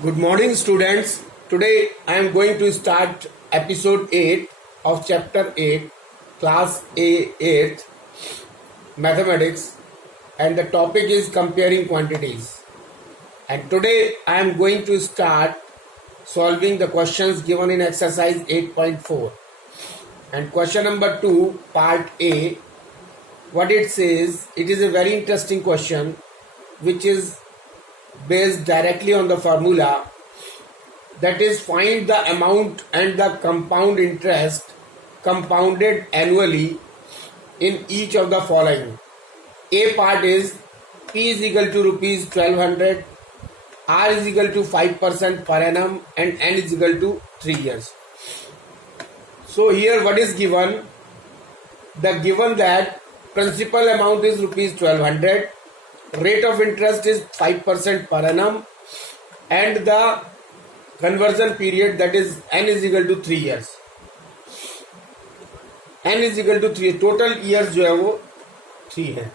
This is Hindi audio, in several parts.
Good morning, students. Today I am going to start episode 8 of chapter 8, class A 8th, mathematics, and the topic is comparing quantities. And today I am going to start solving the questions given in exercise 8.4. And question number 2, part A, what it says, it is a very interesting question which is based directly on the formula, that is, find the amount and the compound interest compounded annually in each of the following. A part is P is equal to rupees 1200, R is equal to 5% per annum, and N is equal to 3 years. So here what is given? The given that principal amount is rupees 1200, rate of interest is 5% per annum, and the conversion period, that is N is equal to 3 years. N is equal to 3, total years जो है वो 3 है.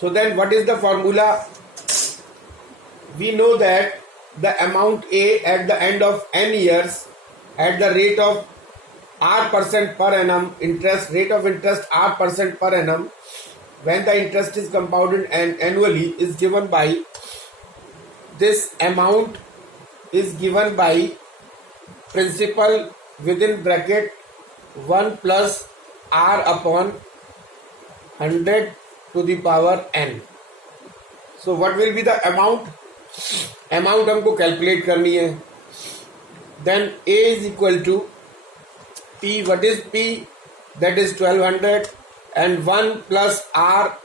So then what is the formula? We know that the amount A at the end of N years at the rate of R% per annum interest, rate of interest R% per annum, when the interest is compounded and annually, is given by, this amount is given by principal within bracket 1 plus R upon 100 to the power N. So what will be the amount? Amount हमको calculate करनी है. Then A is equal to P. What is P? That is 1200, and 1 plus R.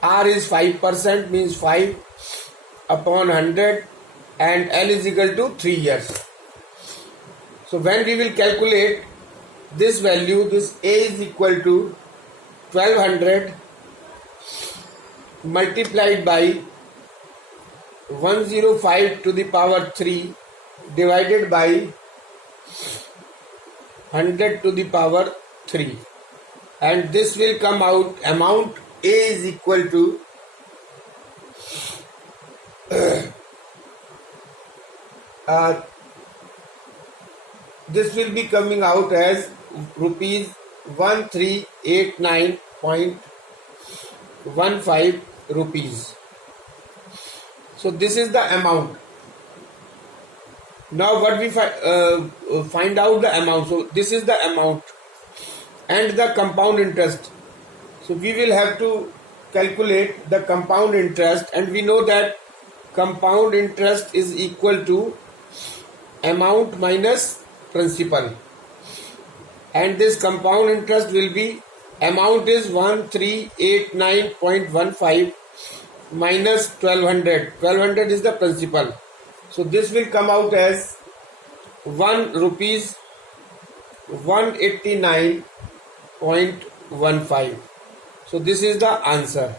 R is 5%, means 5 upon 100, and L is equal to 3 years. So when we will calculate this value, this A is equal to 1200 multiplied by 105 to the power 3 divided by 100 to the power 3, and this will come out, amount A is equal to this will be coming out as rupees 1389.15 rupees. So this is the amount. Now what we find out the amount. So this is the amount and the compound interest. So we will have to calculate the compound interest, and we know that compound interest is equal to amount minus principal, and this compound interest will be, amount is 1389.15 minus 1200. 1200 is the principal. So this will come out as 1 rupees 189.15. So this is the answer.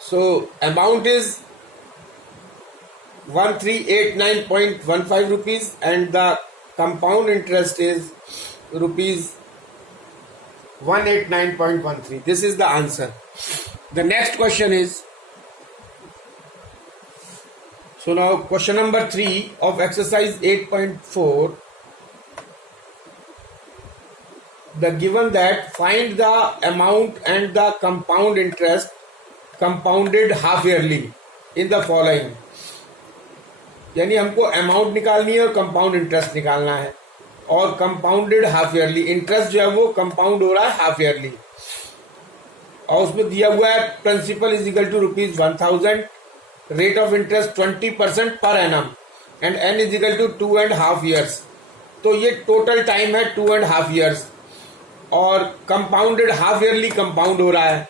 So amount is 1389.15 rupees, and the compound interest is rupees 189.13. This is the answer. The next question is, so now question number 3 of exercise 8.4, the given that find the amount and the compound interest compounded half yearly in the following. यानी हमको अमाउंट निकालनी है और कंपाउंड इंटरेस्ट निकालना है, और कंपाउंडेड हाफ ईयरली. इंटरेस्ट जो है वो कंपाउंड हो रहा है हाफ ईयरली, और उसमें दिया हुआ है principal is equal to rupees 1000, rate of interest 20% per annum, and N is equal to 2.5 years. तो ये टोटल टाइम है 2.5 years, और कंपाउंडेड हाफ ईयरली कंपाउंड हो रहा है.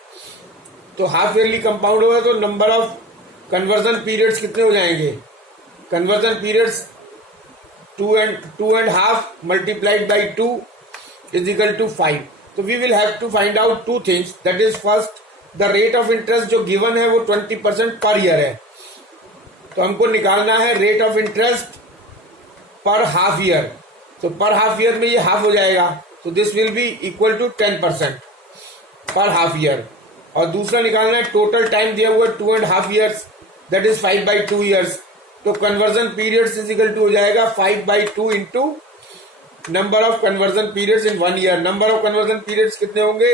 तो हाफ ईयरली कंपाउंड हो रहा है तो नंबर ऑफ कन्वर्जन पीरियड्स कितने हो जाएंगे? Conversion periods 2.5 multiplied by 2 is equal to 5. So we will have to find out two things. That is, first, the rate of interest जो given है वो 20% per year है. तो हमको निकालना है rate of interest per half year. तो per half year में ये half हो जाएगा. So this will be equal to 10% per half year. और दूसरा निकालना है टोटल टाइम दिया हुआ 2.5 years, that is 5/2 years. तो conversion periods is equal to हो जाएगा 5/2 into number of conversion periods in 1 year. Number of conversion periods कितने होंगे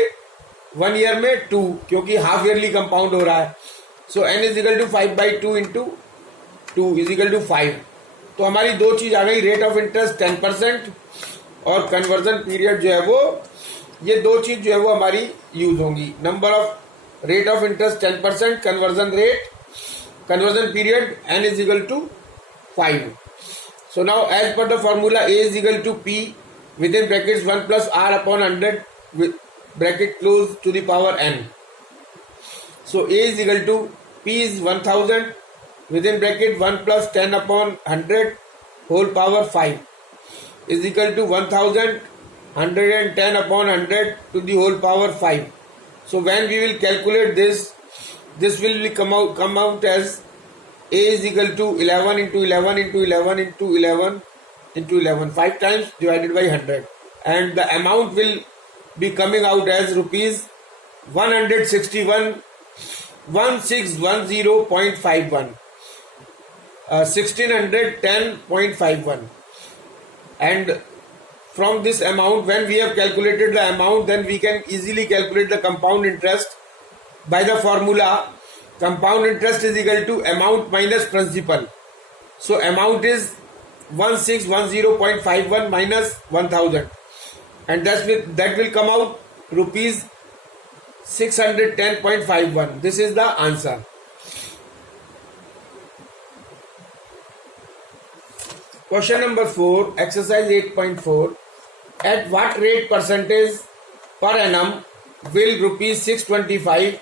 1 ईयर में 2, क्योंकि हाफ ईयरली कंपाउंड हो रहा है। So n is equal to 5/2 into 2 is equal to 5। तो हमारी दो चीज आ गई, रेट ऑफ इंटरेस्ट 10% और कन्वर्जन पीरियड जो है वो, ये दो चीज जो है वो हमारी यूज होंगी। Number of rate of interest 10%, conversion period n is equal to 5. So now as per the formula A is equal to P within brackets 1 plus R upon 100 with bracket close to the power n. So A is equal to P is 1000 within bracket 1 plus 10 upon 100 whole power 5 is equal to 1110 upon 100 to the whole power 5. So when we will calculate this will come out as A is equal to 11 into 11 into 11 into 11 into 11, 5 times divided by 100, and the amount will be coming out as rupees 1610.51, 1610.51. And from this amount, when we have calculated the amount, then we can easily calculate the compound interest by the formula compound interest is equal to amount minus principal. So amount is 1610.51 minus 1000, and that will come out rupees 610.51. This is the answer. Question number 4, exercise 8.4. At what rate percentage per annum will rupees 625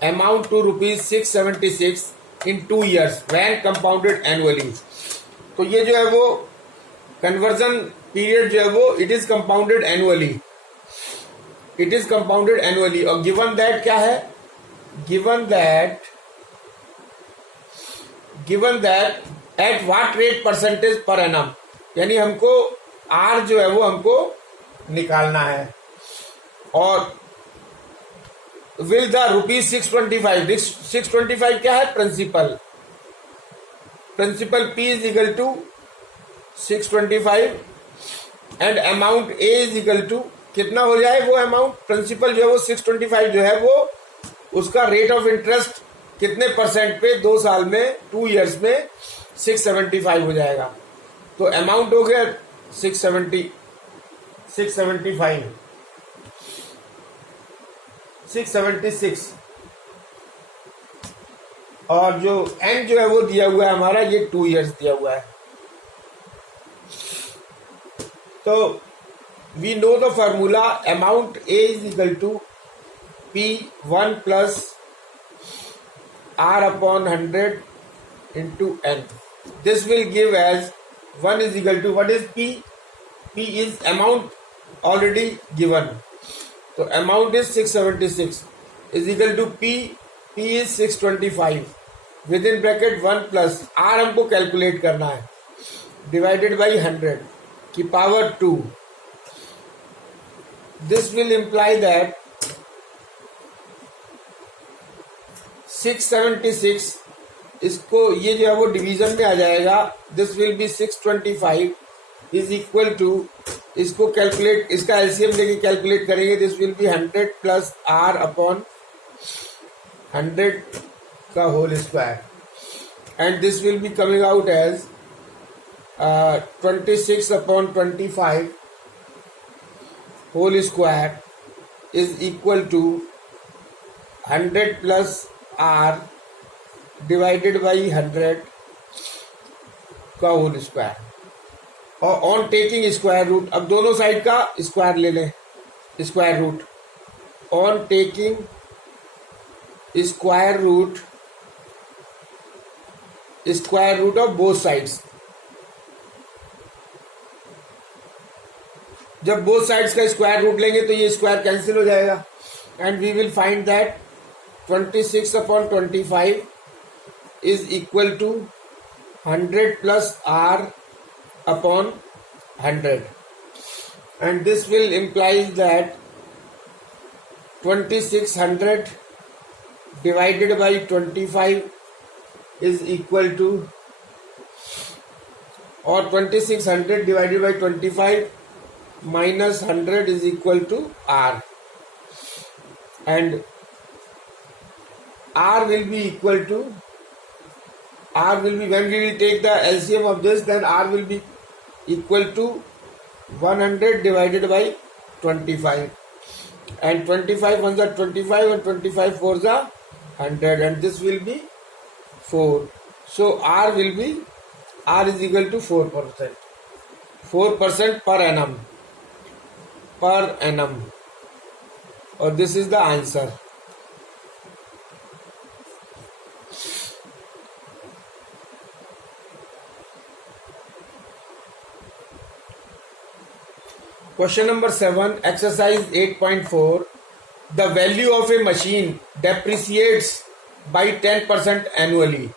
amount to rupees 676 in 2 years when compounded annually? तो ये जो है वो कन्वर्जन पीरियड जो है वो इट इज कंपाउंडेड एनुअली, और गिवन दैट क्या है, given that at what rate percentage per annum, यानी हमको आर जो है वो हमको निकालना है। और विल द रुपीज 625 क्या है, principal P is equal to 625 and amount A is equal to कितना हो जाए वो अमाउंट, प्रिंसिपल जो है वो 625 जो है वो उसका रेट ऑफ इंटरेस्ट कितने परसेंट पे 2 साल में 2 इयर्स में 675 हो जाएगा। तो अमाउंट हो गया 676 और जो n जो है वो दिया हुआ है हमारा, ये 2 इयर्स दिया हुआ है। तो we know the formula amount A is equal to P1 plus R upon 100 into n. This will give as 1 is equal to, what is P? P is amount already given. So amount is 676 is equal to P is 625 within bracket 1 plus R हमको कैलकुलेट करना है divided by 100 की power 2. This will imply that 676 इसको ये जो है वो डिवीजन में आ जाएगा, this will be 625 is equal to, इसको कैलकुलेट, इसका एलसीएम लेके कैलकुलेट करेंगे, this will be 100 plus R upon 100 का whole square, and this will be coming out as 26 upon 25 whole square is equal to 100 plus R divided by 100 का होल स्क्वायर, और ऑन टेकिंग स्क्वायर रूट, अब दोनों साइड का स्क्वायर ले लें, square root, on taking square root of both sides. जब बोथ साइड्स का स्क्वायर रूट लेंगे तो ये स्क्वायर कैंसिल हो जाएगा, and we will find that 26 upon 25 is equal to 100 plus R upon 100, and this will implies that 2600 divided by 25 is equal to और 2600 divided by 25 minus 100 is equal to R, and R will be equal to when we will take the LCM of this, then R will be equal to 100 divided by 25, and 25 ones are 25 and 25 fours are 100, and this will be 4. So R is equal to 4% per annum, or this is the answer. Question number 7, exercise 8.4. The value of a machine depreciates by 10% annually.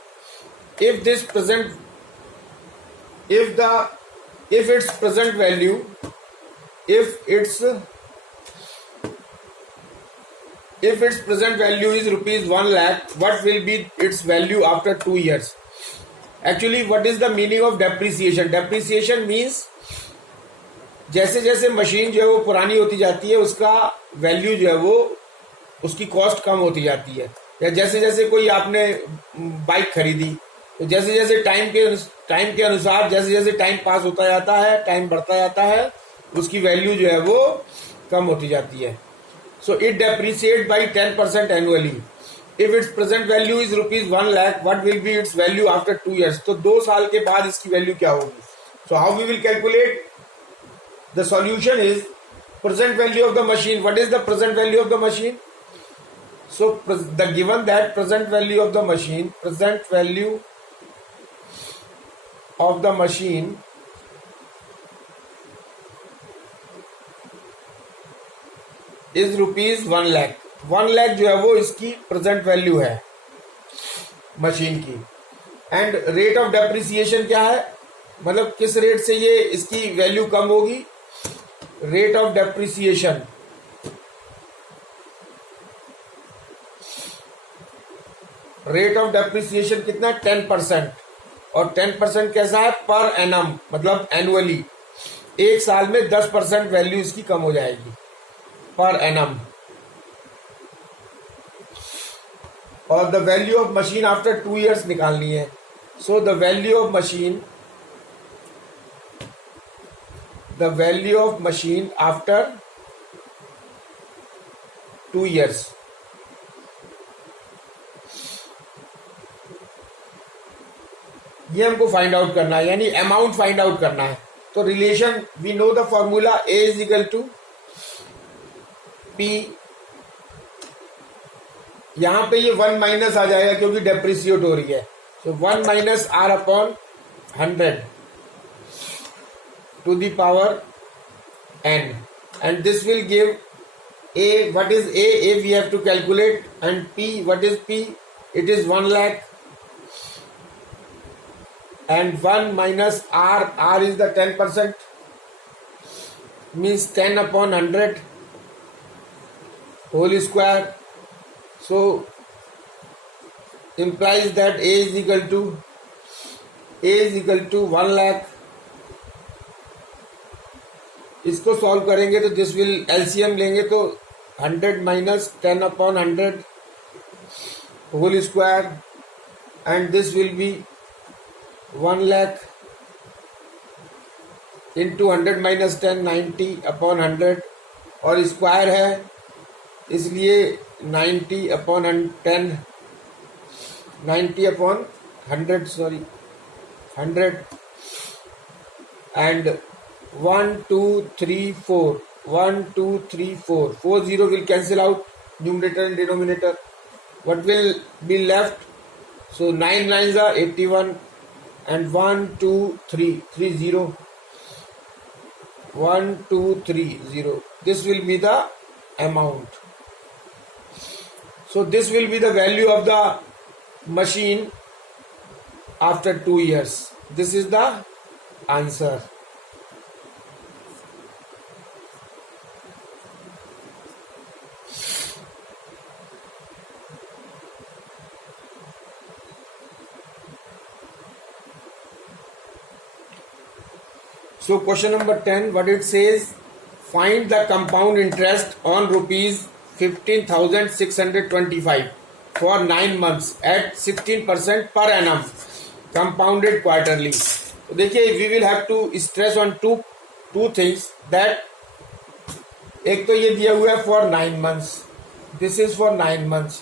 If its present value is rupees 1 lakh, what will be its value after 2 years? Actually, what is the meaning of depreciation? Depreciation means जैसे जैसे मशीन जो है वो पुरानी होती जाती है, उसका वैल्यू जो है वो उसकी कॉस्ट कम होती जाती है. या जैसे जैसे कोई आपने बाइक खरीदी, तो जैसे जैसे टाइम के अनुसार जैसे जैसे टाइम पास होता जाता है, टाइम बढ़ता जाता है, उसकी वैल्यू जो है वो कम होती जाती है. So it depreciate by 10% annually. If it's present value is rupees 1 lakh, what will be it's value after 2 years? तो 2 साल के बाद इसकी वैल्यू क्या होगी? So how we will calculate? The solution is present value of the machine. What is the present value of the machine? So the given that present value of the machine is rupees 1 lakh. 1 lakh जो है वो इसकी present value है मशीन की. एंड रेट ऑफ डेप्रिसिएशन क्या है? मतलब किस रेट से ये इसकी वैल्यू कम होगी? रेट ऑफ डेप्रिसिएशन कितना? 10%. और 10% कैसा है? पर एनम, मतलब एनुअली. एक साल में 10% वैल्यू इसकी कम हो जाएगी पर एनम. और the value of machine after 2 years निकालनी है. So the value of machine after 2 years. ये हमको फाइंड आउट करना है, यानी अमाउंट फाइंड आउट करना है. तो relation we know the formula A is equal to P. यहां पे ये 1 माइनस आ जाएगा क्योंकि डेप्रिसिएट हो रही है. So 1 minus R upon 100 to the power n, and this will give a. What is a? We have to calculate. And p, what is p? It is 1 lakh, and 1 minus r is the 10%, means 10 upon 100 whole square. So implies that a is equal to 1 lakh. इसको सॉल्व करेंगे तो दिस विल एलसीएम लेंगे तो 100 minus 10 upon 100 whole square, and this will be 1 lakh into 100 minus 10, 90 upon 100, और स्क्वायर है इसलिए 90 upon 10, 90 upon 100, sorry 100, and 1 2 3 4, 1 2 3 4, 4 0 will cancel out numerator and denominator. What will be left? So 9 9s are 81, and 1 2 3 3 0, 1 2 3 0. This will be the amount. So this will be the value of the machine after 2 years. This is the answer. So question number 10, what it says, find the compound interest on rupees 15,625 for 9 months at 16% per annum compounded quarterly. तो देखिए, we will have to stress on two things, that एक तो ये दिया हुआ है for 9 months, this is for 9 months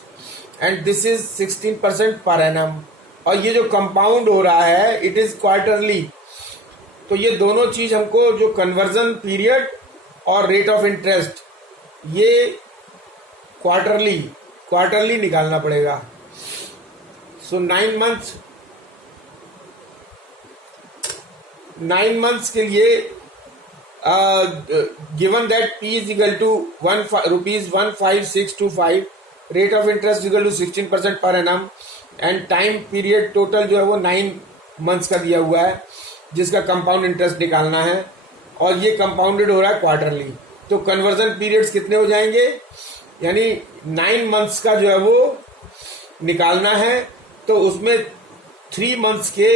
and this is 16% per annum, और ये जो कंपाउंड हो रहा है इट इज क्वार्टरली. तो ये दोनों चीज हमको, जो कन्वर्जन पीरियड और रेट ऑफ इंटरेस्ट, ये क्वार्टरली निकालना पड़ेगा. सो 9 months के लिए given that P is equal to ₹15625, rate of interest equal to 16% per annum, and time period total जो है वो 9 months का दिया हुआ है जिसका कंपाउंड इंटरेस्ट निकालना है, और ये कंपाउंडेड हो रहा है क्वार्टरली. तो कन्वर्जन पीरियड्स कितने हो जाएंगे, यानी 9 months का जो है वो निकालना है, तो उसमें 3 months के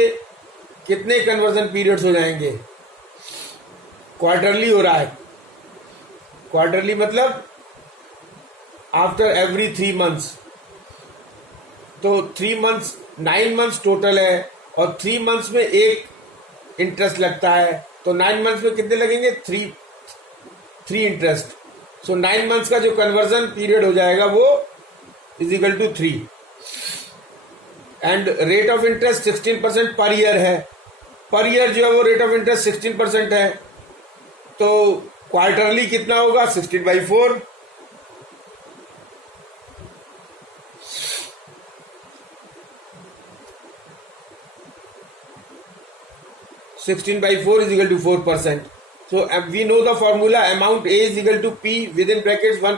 कितने कन्वर्जन पीरियड्स हो जाएंगे. क्वार्टरली हो रहा है, क्वार्टरली मतलब आफ्टर एवरी 3 months. तो 3 months, 9 months टोटल है, और 3 months में एक इंटरेस्ट लगता है, तो 9 months में कितने लगेंगे, 3 इंटरेस्ट. सो 9 months का जो कन्वर्जन पीरियड हो जाएगा वो is equal to 3, and rate of interest 16% per year है. पर ईयर जो है वो रेट ऑफ इंटरेस्ट 16% है, तो क्वार्टरली कितना होगा, 16/4. 16/4 is equal to 4%. So we know the formula, amount A is equal to P within brackets 1